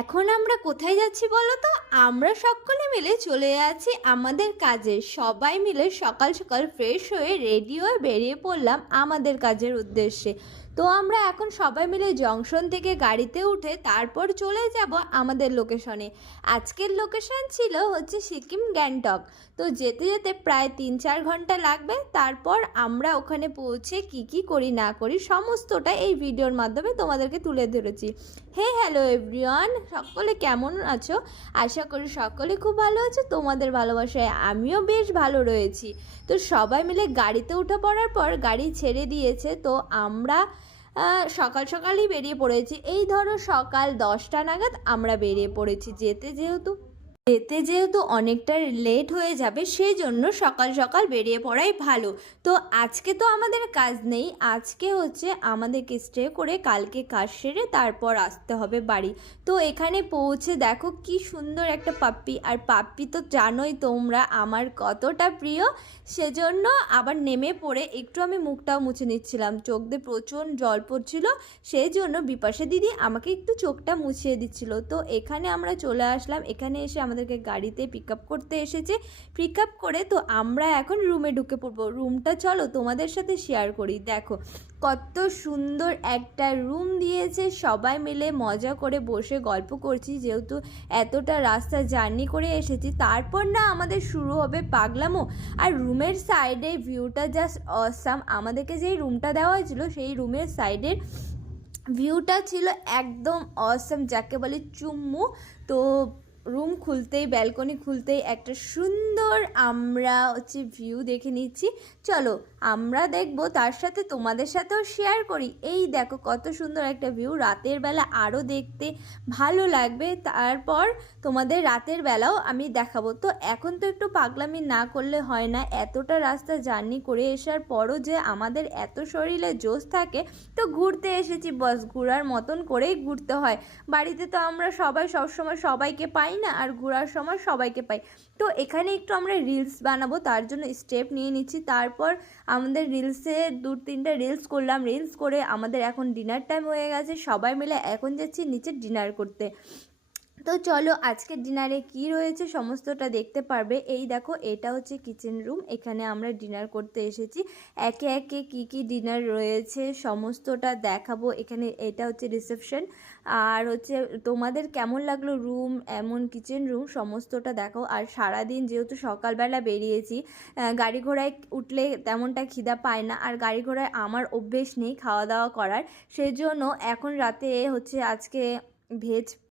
এখন আমরা কোথায় যাচ্ছি বলো তো? আমরা সকলে মিলে চলে যাচ্ছি আমাদের কাজে। সবাই মিলে সকাল সকাল ফ্রেশ হয়ে রেডি হয়ে বেরিয়ে পড়লাম আমাদের কাজের উদ্দেশ্যে। তো আমরা এখন সবাই মিলে জংশন থেকে গাড়িতে উঠে তারপর চলে যাব আমাদের লোকেশনে। আজকের লোকেশন ছিল হচ্ছে সিকিম গ্যাংটক। তো যেতে যেতে প্রায় 3-4 ঘন্টা লাগবে। তারপর আমরা ওখানে পৌঁছে কি করি না করি সমস্তটা এই ভিডিওর মাধ্যমে তোমাদেরকে তুলে ধরেছি। হ্যালো এভরিওয়ান, সকলে কেমন আছো? আশা করি সকলে খুব ভালো আছো। তোমাদের ভালোবাসায় আমিও বেশ ভালো রয়েছি। তো সবাই মিলে গাড়িতে উঠে পড়ার পর গাড়ি ছেড়ে দিয়েছে। তো আমরা সকাল সকালই বেরিয়ে পড়েছি। এই ধরো সকাল 10টা নাগাদ আমরা বেরিয়ে পড়েছি। যেতে যেহেতু অনেকটা লেট হয়ে যাবে, সেই জন্য সকাল সকাল বেরিয়ে পড়াই ভালো। তো আজকে তো আমাদের কাজ নেই, আজকে হচ্ছে আমাদেরকে স্টে করে কালকে কাজ সেরে তারপর আসতে হবে বাড়ি। তো এখানে পৌঁছে দেখো কি সুন্দর একটা পাপ্পি, আর পাপ্পি তো জানোই তোমরা আমার কতটা প্রিয়। সেজন্য আবার নেমে পড়ে একটু আমি মুখটাও মুছে নিচ্ছিলাম, চোখ দিয়ে প্রচণ্ড জল পড়ছিল। সেই জন্য বিপাশা দিদি আমাকে একটু চোখটা মুছিয়ে দিচ্ছিল। তো এখানে আমরা চলে আসলাম। এখানে এসে আমাদেরকে গাড়িতে পিক আপ করতে এসেছে। পিক আপ করে তো আমরা এখন রুমে ঢুকে পড়বো। রুমটা চলো তোমাদের সাথে শেয়ার করি। দেখো কত সুন্দর একটা রুম দিয়েছে। সবাই মিলে মজা করে বসে গল্প করছি, যেহেতু এতটা রাস্তা জার্নি করে এসেছি। তারপর না আমাদের শুরু হবে পাগলামো। আর রুমের সাইডে ভিউটা জাস্ট অসাম। আমাদেরকে যেই রুমটা দেওয়া হয়েছিল সেই রুমের সাইডের ভিউটা ছিল একদম অসাম, যাকে বলে চুম্মু। তো রুম খুলতেই, ব্যালকনি খুলতেই একটা সুন্দর আমরা হচ্ছে ভিউ দেখে নিচ্ছি। চলো আমরা দেখবো, তার সাথে তোমাদের সাথেও শেয়ার করি। এই দেখো কত সুন্দর একটা ভিউ, রাতের বেলা আরও দেখতে ভালো লাগবে। তারপর তোমাদের রাতের বেলাও আমি দেখাবো। তো এখন তো একটু পাগলামি না করলে হয় না। এতটা রাস্তা জার্নি করে আসার পরও যে আমাদের এত শরীরে জোশ থাকে, তো ঘুরতে এসেছি, বস ঘোরার মতন করেই ঘুরতে হয়। বাড়িতে তো আমরা সবাই সবসময় সবাইকে পাই না, আর ঘোরার সময় সবাইকে পাই। তো এখানে একটু আমরা রিলস বানাবো, তার জন্য স্টেপ নিয়ে নিচ্ছি। তারপর আমাদের রিলসে 2-3টা রিলস করলাম। রিলস করে আমাদের এখন ডিনার টাইম হয়ে গেছে। সবাই মিলে এখন যাচ্ছি নিচে ডিনার করতে। তো চলো আজকে ডিনারে কি রয়েছে সমস্তটা দেখতে পারবে। এই দেখো এটা হচ্ছে কিচেন রুম, এখানে আমরা ডিনার করতে এসেছি। একে একে কি ডিনার রয়েছে সমস্তটা দেখাবো। এখানে এটা হচ্ছে রিসেপশন। আর হচ্ছে তোমাদের কেমন লাগলো রুম, এমন কিচেন রুম সমস্তটা দেখো। আর সারাদিন যেহেতু সকালবেলা বেরিয়েছি, গাড়ি ঘোড়ায় উঠলে তেমনটা খিদা পায় না, আর গাড়ি ঘোড়ায় আমার অভ্যেস নেই খাওয়া দাওয়া করার। সেই জন্য এখন রাতে হচ্ছে আজকে ভেজ